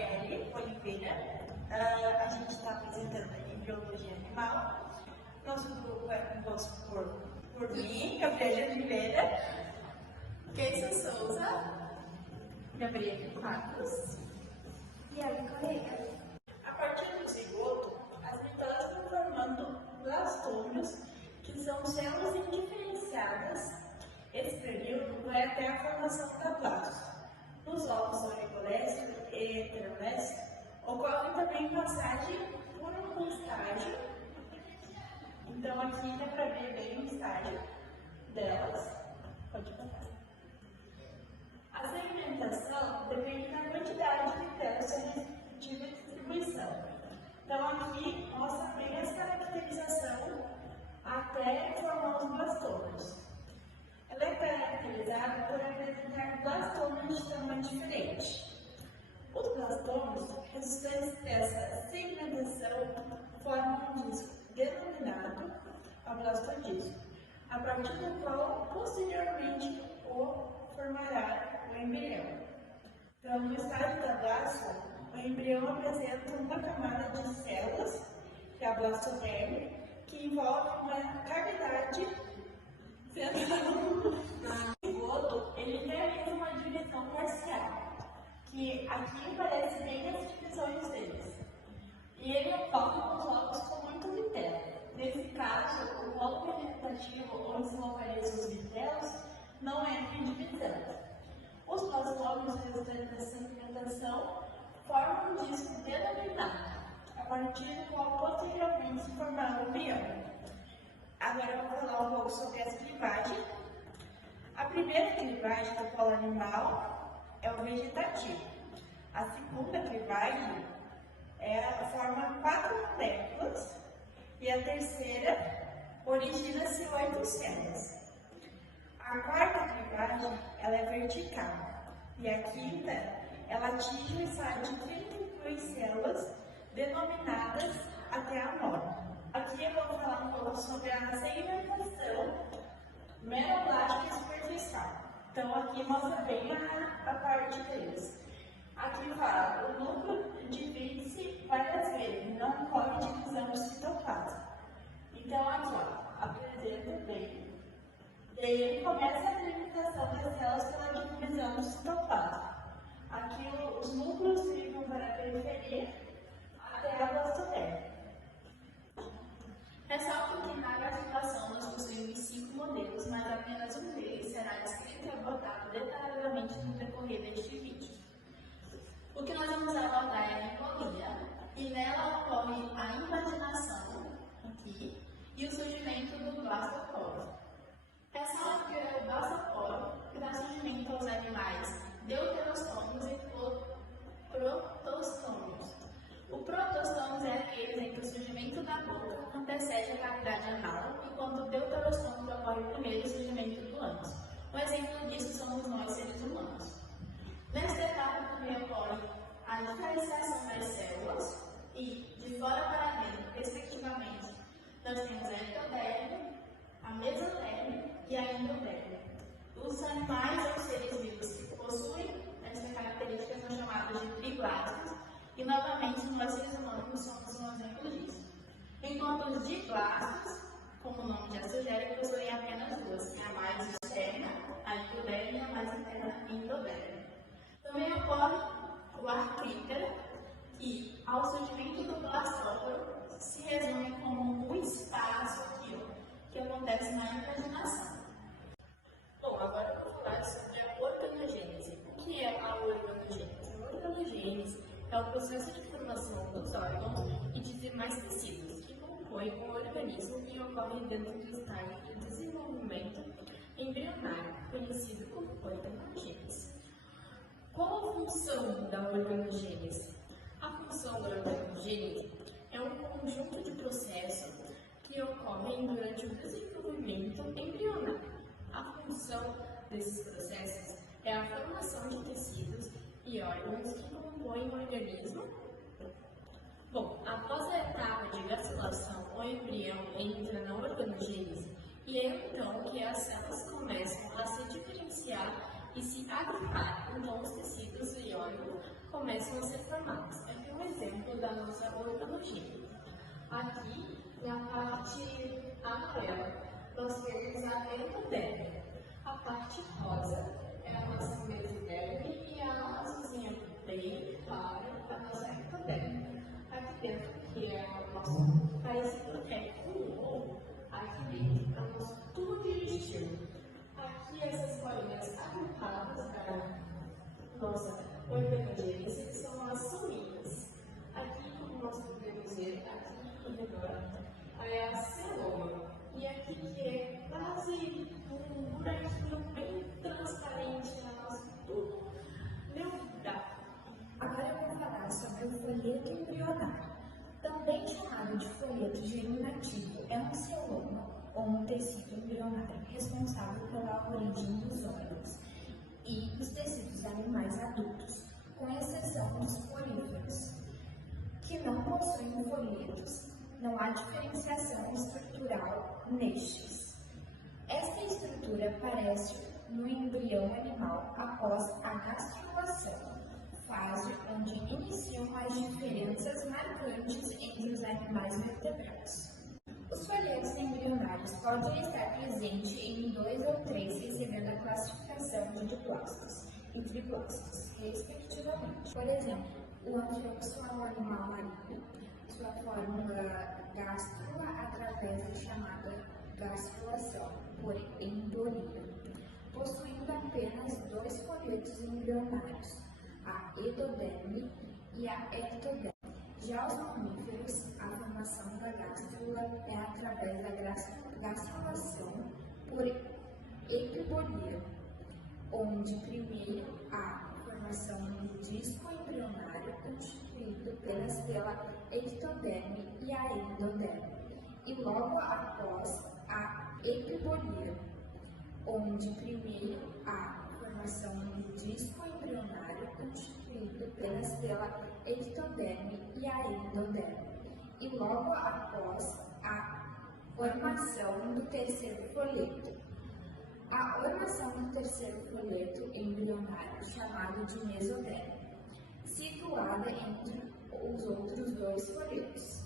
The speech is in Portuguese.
Gabriele Oliveira. A gente está apresentando a embriologia animal. Nosso grupo é composto por mim, Gabriele Oliveira, Keisa Souza, Gabriele Marcos e Ellen Correia. A partir do zigoto, as mitolas vão formando blastômeros, que são células indiferenciadas. Esse período vai até a formação da blasto. Nos ovos oligolécitos e heterolécitos, ocorre também passagem por um estágio. Então, aqui dá para ver bem o estágio delas. Pode passar. A segmentação depende da quantidade de células de distribuição. Então, aqui mostra bem essa caracterização até formar os blastômeros. Ela é caracterizada por apresentar blastômeros de tamanho diferente. Os blastômeros, resultantes dessa segmentação, formam um disco denominado ablastodisco, a partir do qual posteriormente formará o embrião. Então, no estágio da blasta, o embrião apresenta uma camada de células, que é a blastoderme, que envolve uma cavidade central. O zigoto, ele tem uma divisão parcial, que aqui aparece bem as divisões deles. E ele ocorre com os lobos com muito vitelo. Nesse caso, o lobo vegetativo, onde se localizam os vitelos, não entra em divisão. Os blastômeros resultantes dessa segmentação formam um disco denominado, a partir do qual posteriormente se formará o embrião. Agora eu vou falar um pouco sobre as clivagens. A primeira clivagem do polo animal é o vegetativo. A segunda clivagem forma 4 moléculas e a terceira origina-se 8 células. A quarta clivagem ela é vertical e a quinta ela atinge o estágio de 32 células denominadas até a morte. Aqui eu vou falar um pouco sobre a segmentação meroblástica e superficial. Então aqui mostra bem a parte deles. Aqui fala, o núcleo divide-se várias vezes, não ocorre divisão do citoplasma. Então aqui, ó, apresenta bem. Daí ele começa a delimitação das células pela divisão do citoplasma. Aqui os núcleos ficam para a periferia até a blastoderme. Ressalto que na gratificação nós possuímos 5 modelos, mas apenas um deles será descrito e abordado detalhadamente no decorrer deste vídeo. O que nós vamos abordar é a embolia, e nela ocorre a invaginação, aqui, e o surgimento do blastoporo. Ressalto que o blastoporo dá surgimento aos animais deuterostômicos e protostômicos. O protostômicos é aquele em que o surgimento da boca antecede a cavidade anal, enquanto o deuterostômico ocorre primeiro o surgimento do ânus. Um exemplo disso somos nós, seres humanos. Nesta etapa também ocorre a diferenciação das células e, de fora para dentro, respectivamente, nós temos a ectoderme, a mesoderme e a endoderme. Os animais ou seres vivos que possuem essa característica são chamados de triblastos e, novamente, nós seres humanos somos um exemplo disso. Enquanto os diblastos, como o nome já sugere, possuem apenas duas, que é a mais externa, a ectoderme, e a mais interna, a endoderme. Também ocorre o arquícara, que, ao surgimento do blastóporo, se resume como um espaço aqui, que acontece na invaginação. Bom, agora eu vou falar sobre a organogênese. O que é a organogênese? A organogênese é o processo de formação dos órgãos e de demais tecidos que compõem o organismo e ocorre dentro do estágio de desenvolvimento embrionário, conhecido como organogênese. Qual a função da organogênese? A função da organogênese é um conjunto de processos que ocorrem durante o desenvolvimento embrionário. A função desses processos é a formação de tecidos e órgãos que compõem o organismo. Bom, após a etapa de gastrulação, o embrião entra na organogênese e é então que as células começam a se diferenciar e se agrupar. Então, os tecidos e órgãos começam a ser formados. Aqui um exemplo da nossa organogia. Aqui, na parte amarela, nós temos a endoderme. A parte rosa é a nossa mesoderme e a azulzinha bem clara a nossa ectoderme. Aqui dentro, que é o nosso parecido com o ovo, aqui dentro é o nosso tubo digestivo. Aqui essas bolinhas agrupadas da nossa organogênese, que são as sominhas. Aqui, como nós podemos ver, aqui no redor, é a celoma. E aqui que é quase um buraquinho bem transparente na nossa tubo neural. Agora eu vou falar sobre o folheto embrionário. Também chamado de folheto germinativo, é um celoma ou um tecido embrionário responsável pela origem dos órgãos e dos tecidos animais adultos, com exceção dos poríferos, que não possuem folhetos. Não há diferenciação estrutural nestes. Esta estrutura aparece no embrião animal após a gastrulação, fase onde iniciam as diferenças marcantes entre os animais vertebrados. Os folhetos embrionários podem estar presentes em 2 ou 3, recebendo a classificação de diplastos e triplastos, respectivamente. Por exemplo, o anfíoxo é um animal marinho. Sua fórmula gástrula através da chamada gastrulação, por endolia, possuindo apenas 2 folhetos embrionários, a edoderme e a ectoderme. Já os mamíferos, a formação da gástrula é através da gastrulação por epibolia, onde primeiro há a formação do disco embrionário constituído apenas pela ectoderme e a endoderme, e logo após a epibolia, onde primeiro há a formação do disco embrionário constituído apenas pela ectoderme e a endoderme, e logo após a formação do terceiro folheto. A formação do terceiro folheto embrionário, chamado de mesoderme, situada entre os outros 2 folhetos.